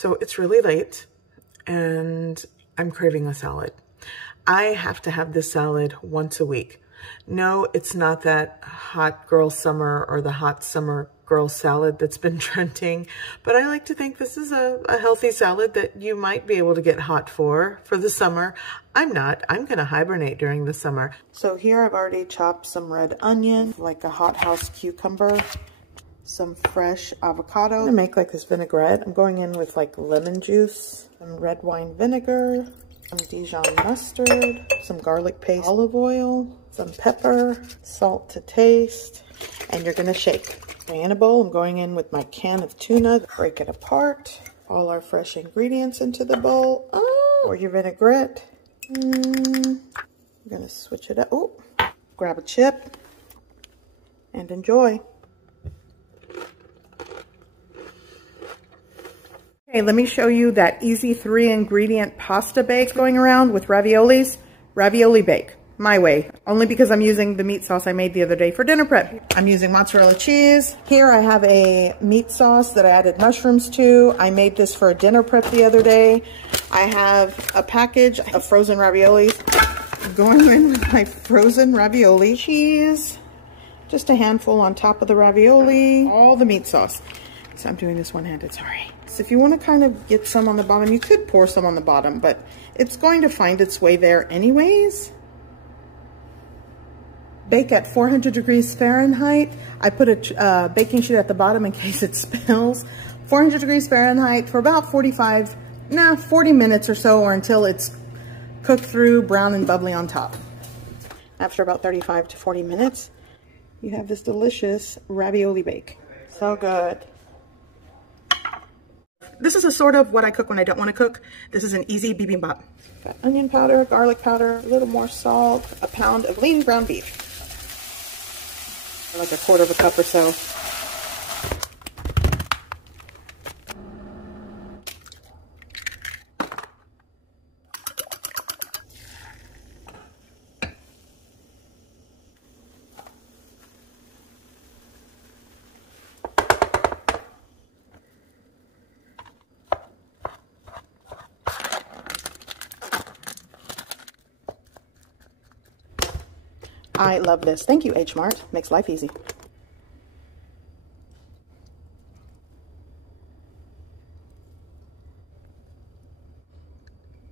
So it's really late and I'm craving a salad. I have to have this salad once a week. No, it's not that hot girl summer or the hot summer girl salad that's been trending, but I like to think this is a healthy salad that you might be able to get hot for the summer. I'm not. I'm going to hibernate during the summer. So here I've already chopped some red onion, like a hothouse cucumber, some fresh avocado. I'm going to make like this vinaigrette. I'm going in with like lemon juice, some red wine vinegar, some Dijon mustard, some garlic paste, olive oil, some pepper, salt to taste, and you're going to shake. In a bowl, I'm going in with my can of tuna, break it apart, all our fresh ingredients into the bowl. Pour your vinaigrette. I'm going to switch it up. Oh, grab a chip and enjoy. Okay, let me show you that easy 3-ingredient pasta bake going around with raviolis. Ravioli bake. My way, only because I'm using the meat sauce I made the other day for dinner prep. I'm using mozzarella cheese. Here I have a meat sauce that I added mushrooms to. I made this for a dinner prep the other day. I have a package of frozen raviolis. I'm going in with my frozen ravioli cheese. Just a handful on top of the ravioli. All the meat sauce. So I'm doing this one-handed, sorry. So if you want to kind of get some on the bottom, you could pour some on the bottom, but it's going to find its way there anyways. Bake at 400 degrees Fahrenheit. I put a baking sheet at the bottom in case it spills. 400 degrees Fahrenheit for about 40 minutes or so, or until it's cooked through, brown and bubbly on top. After about 35 to 40 minutes, you have this delicious ravioli bake. So good. This is a sort of what I cook when I don't want to cook. This is an easy bibimbap. Got onion powder, garlic powder, a little more salt, a pound of lean ground beef. Like a quarter of a cup or so. I love this. Thank you, H Mart. Makes life easy.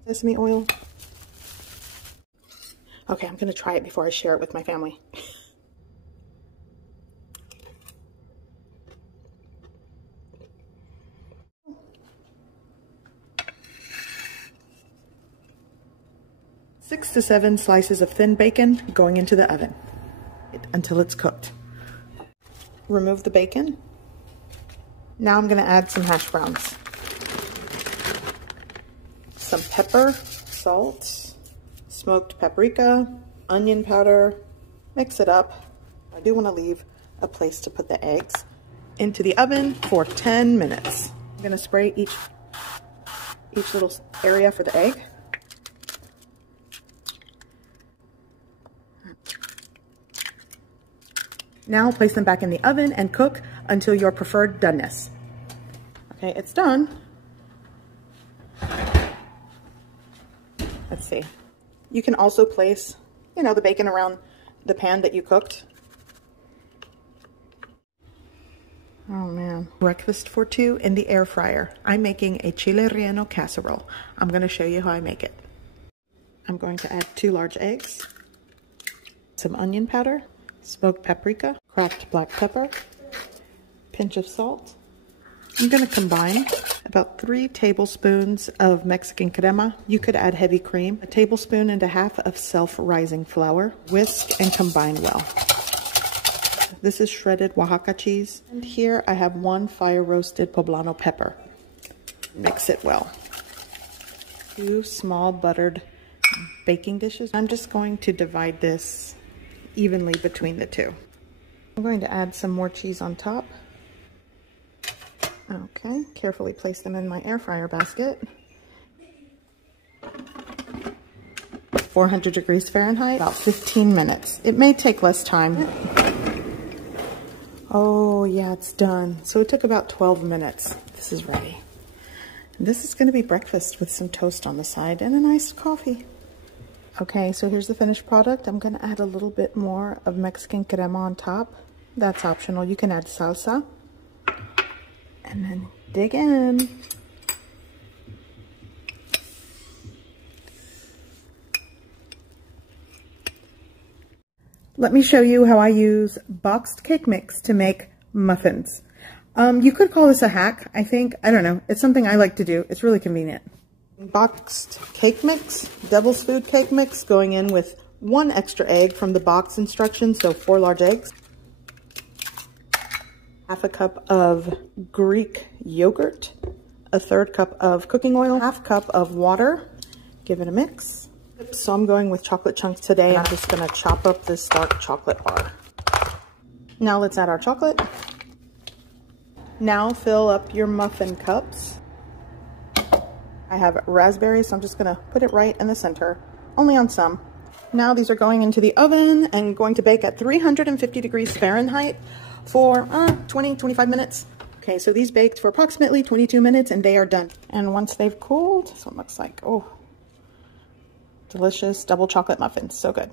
Sesame oil. Okay, I'm going to try it before I share it with my family. Six to 7 slices of thin bacon going into the oven until it's cooked. Remove the bacon. Now I'm going to add some hash browns. Some pepper, salt, smoked paprika, onion powder. Mix it up. I do want to leave a place to put the eggs. Into the oven for 10 minutes. I'm going to spray each little area for the egg. Now place them back in the oven and cook until your preferred doneness. Okay, it's done. Let's see. You can also place, the bacon around the pan that you cooked. Oh man. Breakfast for 2 in the air fryer. I'm making a chile relleno casserole. I'm going to show you how I make it. I'm going to add 2 large eggs, some onion powder, smoked paprika, cracked black pepper, pinch of salt. I'm going to combine about 3 tablespoons of Mexican crema. You could add heavy cream, 1.5 tablespoons of self-rising flour. Whisk and combine well. This is shredded Oaxaca cheese. And here I have 1 fire-roasted poblano pepper. Mix it well. 2 small buttered baking dishes. I'm just going to divide this evenly between the 2. I'm going to add some more cheese on top. Okay, carefully place them in my air fryer basket. 400 degrees Fahrenheit, about 15 minutes. It may take less time. Oh yeah, it's done. So it took about 12 minutes. This is ready. This is gonna be breakfast with some toast on the side and a nice coffee. Okay, so here's the finished product. I'm gonna add a little bit more of Mexican crema on top. That's optional. You can add salsa. And then dig in. Let me show you how I use boxed cake mix to make muffins. You could call this a hack, I think. I don't know. It's something I like to do. It's really convenient. Boxed cake mix, devil's food cake mix, going in with 1 extra egg from the box instructions, so 4 large eggs. Half a cup of Greek yogurt, a 1/3 cup of cooking oil, 1/2 cup of water. Give it a mix. So I'm going with chocolate chunks today. I'm just gonna chop up this dark chocolate bar. Now let's add our chocolate. Now fill up your muffin cups. I have raspberries, so I'm just gonna put it right in the center, only on some. Now these are going into the oven and going to bake at 350 degrees Fahrenheit for 20-25 minutes. Okay, so these baked for approximately 22 minutes and they are done. And once they've cooled, so it looks like, oh, delicious double chocolate muffins, so good.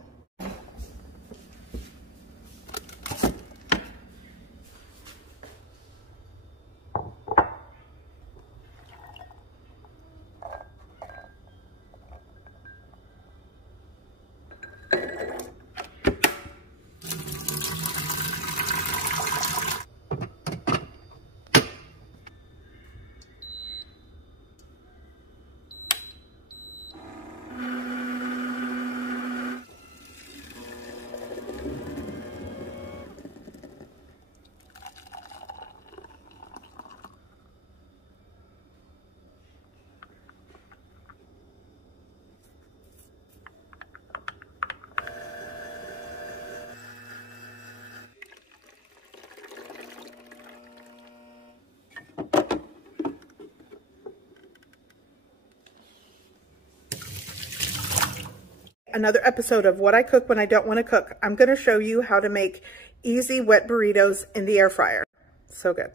Another episode of What I Cook When I Don't Want to Cook. I'm going to show you how to make easy wet burritos in the air fryer. So good.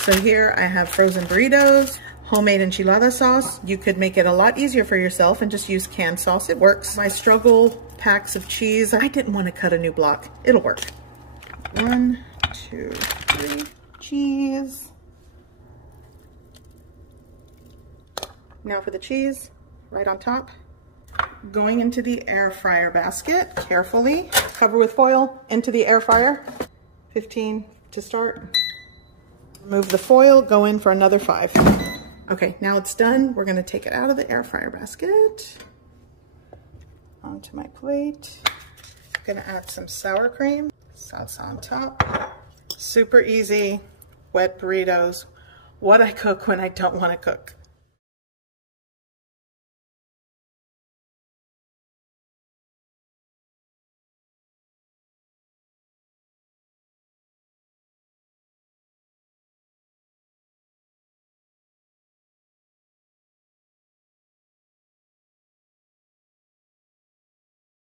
So here I have frozen burritos, homemade enchilada sauce. You could make it a lot easier for yourself and just use canned sauce. It works. My struggle packs of cheese. I didn't want to cut a new block. It'll work. 1, 2, 3. Cheese. Now for the cheese. Right on top. Going into the air fryer basket, carefully. Cover with foil, into the air fryer. 15 to start. Remove the foil, go in for another 5. Okay, now it's done. We're gonna take it out of the air fryer basket. Onto my plate. I'm gonna add some sour cream, salsa on top. Super easy, wet burritos. What I cook when I don't wanna cook.